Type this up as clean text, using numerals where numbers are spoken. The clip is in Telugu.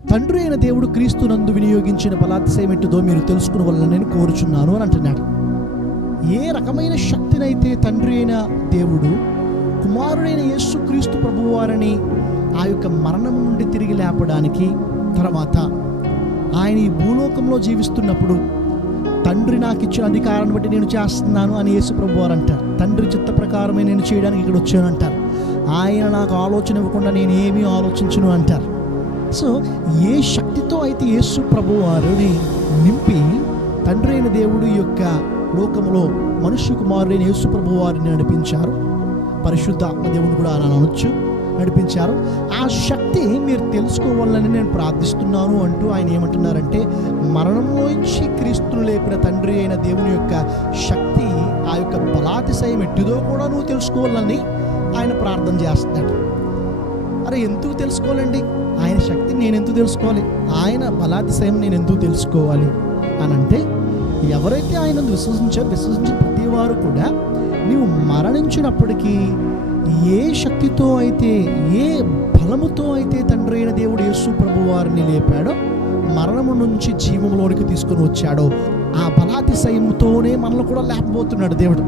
తండ్రి అయిన దేవుడు క్రీస్తు నందు వినియోగించిన బలాతిశయం ఎట్టుదో మీరు తెలుసుకున్న వల్ల నేను కోరుచున్నాను అని అంటున్నాడు. ఏ రకమైన శక్తినైతే తండ్రి అయిన దేవుడు కుమారుడైన యేసు క్రీస్తు ప్రభువారిని ఆ యొక్క మరణం నుండి తిరిగి లేపడానికి, తర్వాత ఆయన ఈ భూలోకంలో జీవిస్తున్నప్పుడు తండ్రి నాకు ఇచ్చిన అధికారాన్ని బట్టి నేను చేస్తున్నాను అని యేసు ప్రభువారు అంటారు. తండ్రి చిత్త ప్రకారమే నేను చేయడానికి ఇక్కడ వచ్చాను అంటారు. ఆయన నాకు ఆలోచన ఇవ్వకుండా నేను ఏమీ ఆలోచించను అంటారు. సో ఏ శక్తితో అయితే యేసు ప్రభువారిని నింపి తండ్రి అయిన దేవుడు యొక్క లోకంలో మనుష్య కుమారుడైన యేసు ప్రభువారిని నడిపించారు, పరిశుద్ధాత్మ దేవుని కూడా అలా అనొచ్చు, నడిపించారు. ఆ శక్తి మీరు తెలుసుకోవాలని నేను ప్రార్థిస్తున్నాను అంటూ ఆయన ఏమంటున్నారంటే, మరణంలోంచి క్రీస్తును లేపిన తండ్రి అయిన దేవుని యొక్క శక్తి, ఆ యొక్క బలాతిశయం ఎట్టిదో కూడా నువ్వు తెలుసుకోవాలని ఆయన ప్రార్థన చేస్తున్నాడు. అరే ఎందుకు తెలుసుకోవాలండి? ఆయన శక్తిని నేను ఎందుకు తెలుసుకోవాలి? ఆయన బలాతిశయం నేను ఎందుకు తెలుసుకోవాలి అని అంటే, ఎవరైతే ఆయన విశ్వసించిన ప్రతి వారు కూడా నీవు మరణించినప్పటికీ ఏ శక్తితో అయితే, ఏ బలముతో అయితే తండ్రి అయిన దేవుడు యేసు ప్రభు వారిని లేపాడో, మరణము నుంచి జీవంలోనికి తీసుకొని వచ్చాడో, ఆ బలాతిశయంతోనే మనల్ని కూడా లేపబోతున్నాడు దేవుడు.